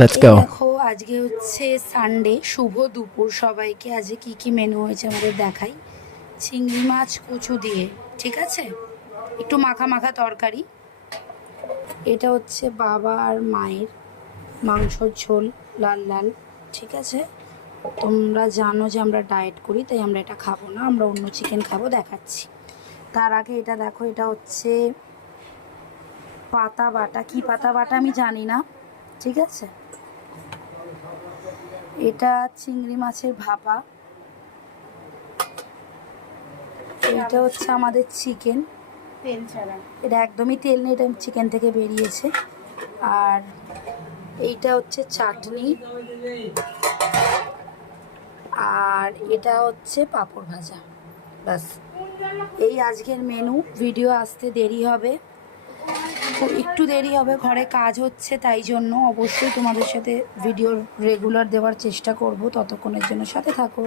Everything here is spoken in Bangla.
লেটস এই গো। দেখো আজকে হচ্ছে সানডে, শুভ দুপুর সবাইকে। আজকে কি কি মেনু হয়েছে আমাদের দেখাই। চিংড়ি মাছ কচু দিয়ে, ঠিক আছে, একটু মাখা মাখা তরকারি। এটা হচ্ছে বাবা আর মায়ের মাংসর ঝোল, লাল লাল, ঠিক আছে। তোমরা জানো যে আমরা ডায়েট করি, তাই আমরা এটা খাবো না, আমরা অন্য চিকেন খাবো, দেখাচ্ছি। তার আগে এটা দেখো, এটা হচ্ছে পাতা বাটা, কি পাতা বাটা আমি জানি না, ঠিক আছে। এটা চিংড়ি মাছের ভাপা, এটা হচ্ছে আমাদের চিকেন, তেল ছাড়া। এটা একদমই তেল নেই, এটা চিকেন থেকে বেরিয়েছে। আর এইটা হচ্ছে চাটনি, আর এটা হচ্ছে পাঁপড় ভাজা, ব্যাস। এই আজকের মেনু। ভিডিও আসতে দেরি হবে, একটু দেরি হবে, ঘরে কাজ হচ্ছে, তাই জন্য অবশ্যই তোমাদের সাথে ভিডিও রেগুলার দেওয়ার চেষ্টা করব, ততক্ষণের জন্য সাথে থাকো।